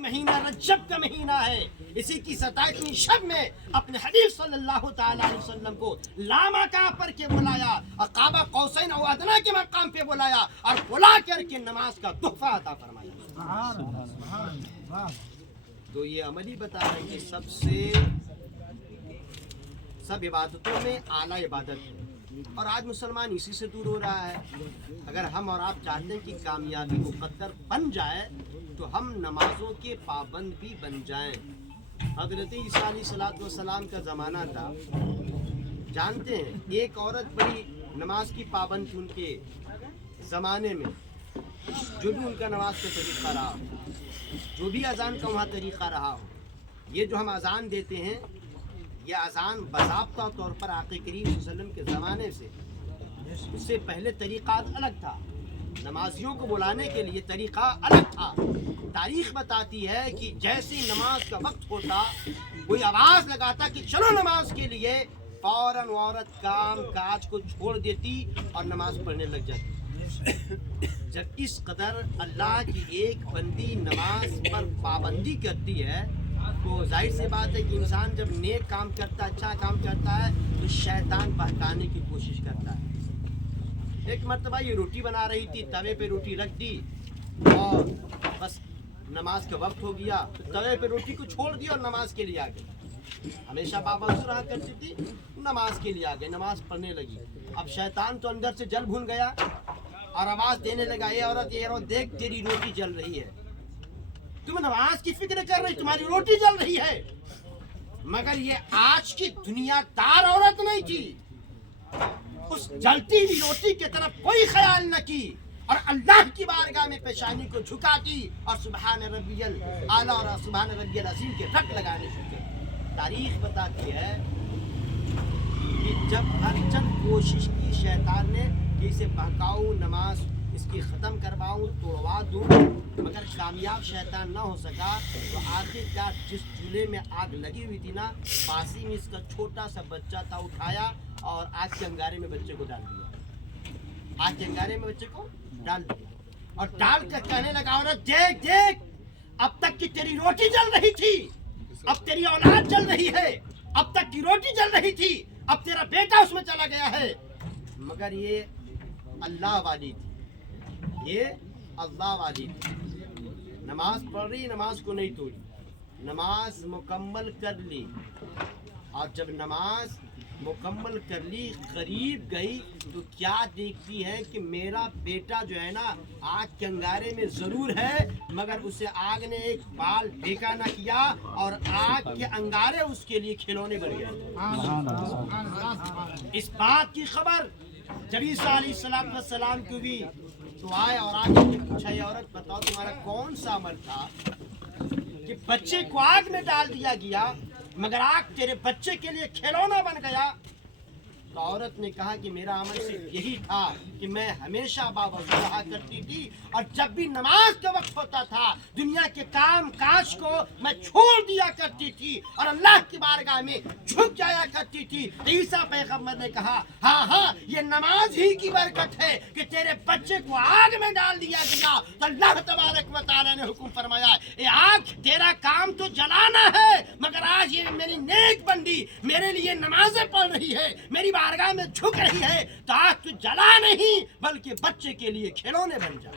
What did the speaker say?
مہینہ رجب کا مہینہ ہے، اسی کی 27ویں شب میں اپنے حبیب صلی اللہ تعالی علیہ وسلم کو لاما کا پر کے بلایا اور قاب قوسین او ادنا کے مقام پہ بلایا اور بلا کر کے نماز کا تحفہ عطا فرمایا۔ تو یہ عملی بتا رہے ہیں کہ سب عبادتوں میں اعلیٰ عبادت ہے، اور آج مسلمان اسی سے دور ہو رہا ہے۔ اگر ہم اور آپ چاہتے ہیں کہ کامیابی مقدر بن جائے تو ہم نمازوں کے پابند بھی بن جائیں۔ حضرت عیسیٰ علیہ السلام کا زمانہ تھا، جانتے ہیں ایک عورت بڑی نماز کی پابند تھی ان کے زمانے میں، جو بھی ان کا نماز کا طریقہ رہا ہو، جو بھی اذان کا وہاں طریقہ رہا ہو۔ یہ جو ہم اذان دیتے ہیں، یہ اذان باضابطہ طور پر آقا کریم صلی اللہ علیہ وسلم کے زمانے سے، اس سے پہلے طریقہ الگ تھا، نمازیوں کو بلانے کے لیے طریقہ الگ تھا۔ تاریخ بتاتی ہے کہ جیسی نماز کا وقت ہوتا، کوئی آواز لگاتا کہ چلو نماز کے لیے، فوراً عورت کام کاج کو چھوڑ دیتی اور نماز پڑھنے لگ جاتی۔ جب اس قدر اللہ کی ایک بندی نماز پر پابندی کرتی ہے تو ظاہر سی بات ہے کہ انسان جب نیک کام کرتا ہے، اچھا کام کرتا ہے، تو شیطان بہکانے کی کوشش کرتا ہے۔ ایک مرتبہ یہ روٹی بنا رہی تھی، توے پہ روٹی رکھ دی اور بس نماز کا وقت ہو گیا، توے پہ روٹی کو چھوڑ دیا اور نماز کے لیے آ گئی۔ ہمیشہ پابند رہا کرتی تھی، نماز کے لیے آ گئی، نماز پڑھنے لگی۔ اب شیطان تو اندر سے جل بھن گیا اور آواز دینے لگا، اے عورت دیکھ تیری روٹی جل رہی ہے، تم نماز کی فکر کر رہی، تمہاری روٹی جل رہی ہے۔ مگر یہ آج کی دنیا دار عورت نہیں تھی، اس جلتی ہوئی روٹی کی طرف کوئی خیال نہ کی اور اللہ کی بارگاہ میں پیشانی کو جھکاتی اور سبحان ربی الاعلیٰ اور سبحان ربی العظیم کے رٹ لگانے شروع کر۔ تاریخ بتاتی ہے کہ جب ہر چند کوشش کی شیطان نے کہ اسے بہکاؤں، نماز اس کی ختم کرواؤں، توڑوا دوں، مگر کامیاب شیطان نہ ہو سکا، تو آخر کار جس چولہے میں آگ لگی ہوئی تھی نا، پاسی میں اس کا چھوٹا سا بچہ تھا، اٹھایا اور آگ کے انگارے میں بچے کو ڈال دیا، آگ کے انگارے میں بچے کو ڈال دیا اور ڈال کر کہنے لگا، عورت دیکھ دیکھ، اب تک کی تیری روٹی جل رہی تھی، اب تیری اولاد جل رہی ہے، اب تک کی روٹی جل رہی تھی، اب تیرا بیٹا اس میں چلا گیا ہے۔ مگر یہ اللہ والی تھی، یہ اللہ والی تھی، نماز پڑھ رہی، نماز کو نہیں توڑی، نماز مکمل کر لی، اور جب نماز مکمل کر لی، قریب گئی تو کیا دیکھتی ہے کہ میرا بیٹا جو ہے نا آگ کے انگارے میں ضرور ہے، مگر اسے آگ نے ایک بال پھینکا نہ کیا اور آگ کے انگارے اس کے لیے کھلونے بن گئے۔ اس بات کی خبر جب عیسیٰ علیہ السلام کو بھی تو آئے اور آگ نے پوچھا، یہ عورت بتاؤ تمہارا کون سا عمل تھا کہ بچے کو آگ میں ڈال دیا گیا، مگر آگ تیرے بچے کے لیے کھلونا بن گیا؟ تو عورت نے کہا کہ میرا عمل صرف یہی تھا کہ میں ہمیشہ باوضو رہا کرتی تھی، اور جب بھی نماز کا وقت ہوتا تھا دنیا کے کام کاج کو میں چھوڑ دیا کرتی تھی اور اللہ کی بارگاہ میں جھک جایا کرتی تھی۔ عیسیٰ پیغمبر نے کہا، ہاں ہاں، یہ نماز ہی کی برکت ہے کہ تیرے بچے کو آگ میں ڈال دیا گیا۔ تو اللہ تبارک و تعالیٰ نے حکم فرمایا، اے آگ تیرا کام تو جلانا ہے، مگر آج یہ میری نیک بندی میرے لیے نمازیں پڑھ رہی ہے، میری بارگاہ میں جھک رہی ہے، تو آج تو جلا نہیں بلکہ بچے کے لیے کھلونے بن جا۔